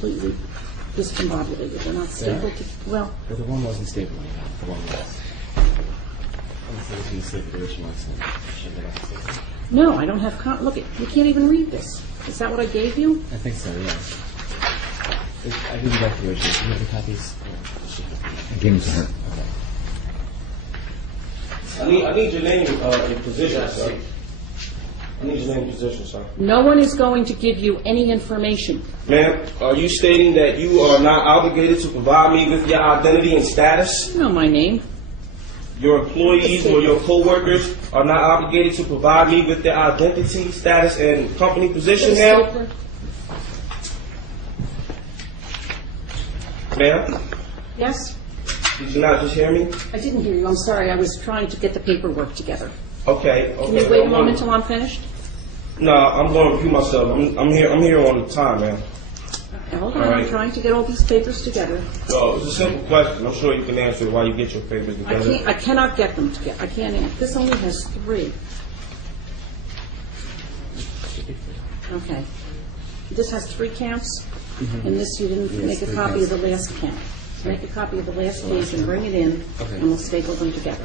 completely discombobulated. They're not stapled. Well, the one wasn't stapled. The one was. No, I don't have. Look, you can't even read this. Is that what I gave you? I think so. Yeah. I gave you back the original. Do you have the copies? I gave them to her. Okay. I need your name and position, sir. I need your name and position, sir. No one is going to give you any information. Ma'am, are you stating that you are not obligated to provide me with your identity and status? You know my name. Your employees or your co-workers are not obligated to provide me with their identity, status, and company position, ma'am? Ma'am? Yes? Did you not just hear me? I didn't hear you. I'm sorry. I was trying to get the paperwork together. Okay. Can you wait a moment until I'm finished? No, I'm going to repeat myself. I'm here on the time, ma'am. Hold on. I'm trying to get all these papers together. So it's a simple question. I'm sure you can answer it while you get your papers together. I cannot get them together. I can't answer. This only has 3. Okay. This has 3 counts, and this you didn't make a copy of the last count. Make a copy of the last page and bring it in, and we'll staple them together.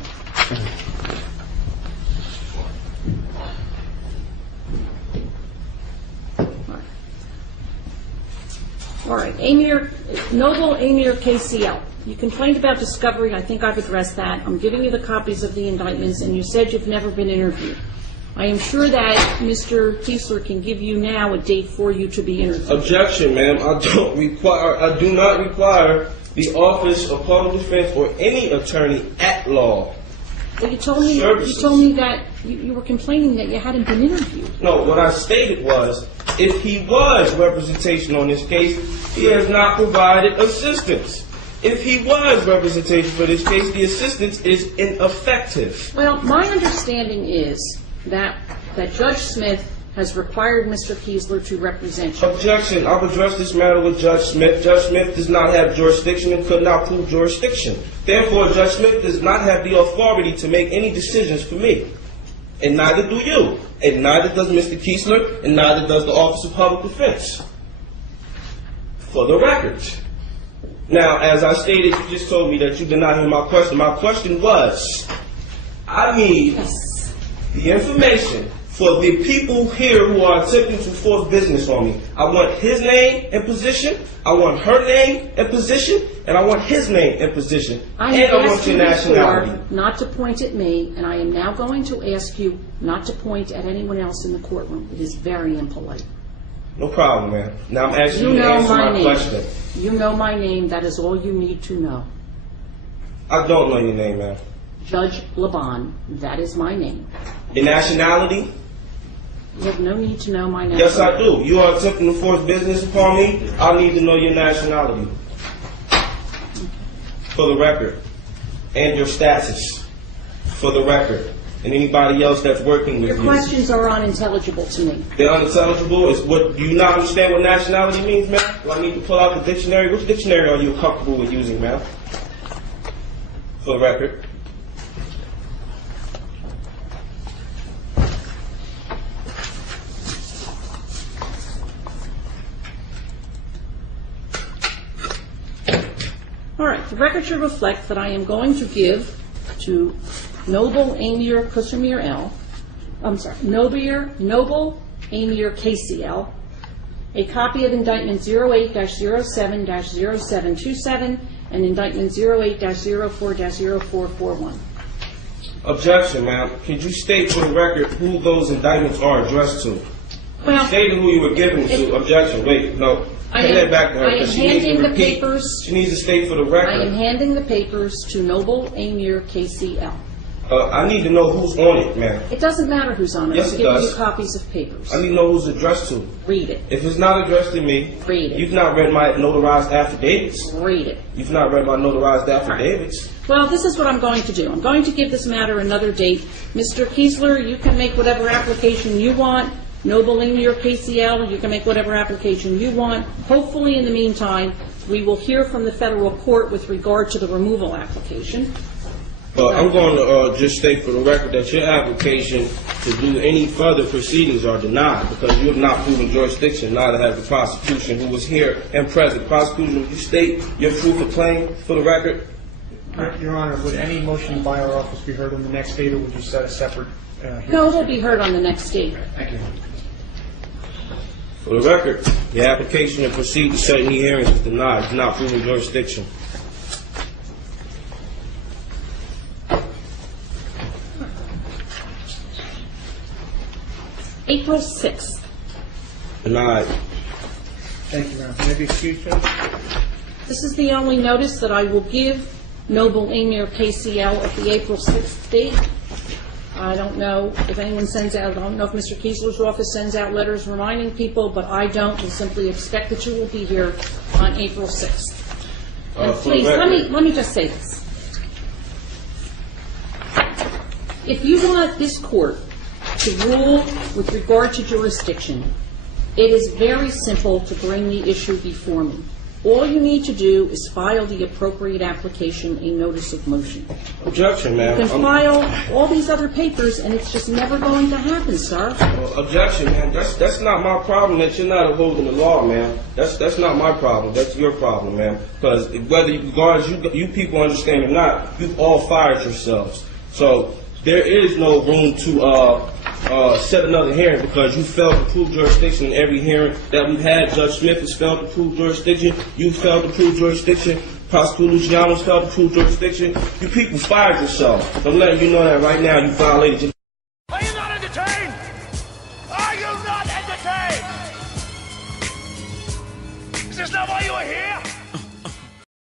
All right, Noble Amir KCL. You complained about discovery. I think I've addressed that. I'm giving you the copies of the indictments, and you said you've never been interviewed. I am sure that Mr. Kiesler can give you now a date for you to be interviewed. Objection, ma'am. I do not require the Office of Public Defense or any attorney at law. Well, you told me that you were complaining that you hadn't been interviewed. No, what I stated was, if he was representation on this case, he has not provided assistance. If he was representation for this case, the assistance is ineffective. Well, my understanding is that Judge Smith has required Mr. Kiesler to represent you. Objection. I've addressed this matter with Judge Smith. Judge Smith does not have jurisdiction and could not prove jurisdiction. Therefore, Judge Smith does not have the authority to make any decisions for me. And neither do you. And neither does Mr. Kiesler, and neither does the Office of Public Defense. For the record. Now, as I stated, you just told me that you did not hear my question. My question was, I need the information for the people here who are attempting to force business on me. I want his name and position, I want her name and position, and I want his name and position. And I want your nationality. Not to point at me, and I am now going to ask you not to point at anyone else in the courtroom. It is very impolite. No problem, ma'am. Now I'm asking you to answer my question. You know my name. That is all you need to know. I don't know your name, ma'am. Judge Laban. That is my name. Your nationality? You have no need to know my nationality. Yes, I do. You are attempting to force business upon me. I need to know your nationality. For the record. And your status. For the record. And anybody else that's working with you. Your questions are unintelligible to me. They're unintelligible? Do you not understand what nationality means, ma'am? Do I need to pull out the dictionary? Which dictionary are you comfortable with using, ma'am? For the record. All right. The record should reflect that I am going to give to Noble Amir KCL, a copy of Indictment 08-07-0727 and Indictment 08-04-0441. Objection, ma'am. Could you state for the record who those indictments are addressed to? Well, stating who you were giving to. Objection. Wait, no. Hand that back to her. I am handing the papers. She needs to state for the record. I am handing the papers to Noble Amir KCL. I need to know who's on it, ma'am. It doesn't matter who's on it. Yes, it does. I'm giving you copies of papers. I need to know who's addressed to. Read it. If it's not addressed to me, read it. You've not read my notarized affidavits. Read it. You've not read my notarized affidavits. Right. Well, this is what I'm going to do. I'm going to give this matter another date. Mr. Kiesler, you can make whatever application you want. Noble Amir KCL, you can make whatever application you want. Hopefully, in the meantime, we will hear from the federal court with regard to the removal application. I'm going to just state for the record that your application to do any further proceedings are denied because you have not proven jurisdiction, neither has the prosecution who was here and present. Prosecution, would you state your proof of claim for the record? Your Honor, would any motion by our office be heard on the next date, or would you set a separate hearing? No, it will be heard on the next date. Thank you. For the record, the application to proceed to set any hearings is denied. It's not proven jurisdiction. April 6th. Denied. Thank you, Your Honor. May I be excused, Judge? This is the only notice that I will give Noble Amir KCL at the April 6th date. I don't know if anyone sends out, I don't know if Mr. Kiesler's office sends out letters reminding people, but I don't. We simply expect that you will be here on April 6th. And For the please, record- let me just say this. If you want this court to rule with regard to jurisdiction, it is very simple to bring the issue before me. All you need to do is file the appropriate application, a notice of motion. Objection, ma'am. You can file all these other papers, and it's just never going to happen, sir. Objection, man. That's not my problem that you're not upholding the law, ma'am. That's not my problem. That's your problem, ma'am. Because whether you people understand or not, you've all fired yourselves. So there is no room to set another hearing because you failed to prove jurisdiction in every hearing that we've had. Judge Smith has failed to prove jurisdiction. You failed to prove jurisdiction. Prosecutor Luciano's failed to prove jurisdiction. You people fired yourselves. I'm letting you know that right now. You violated your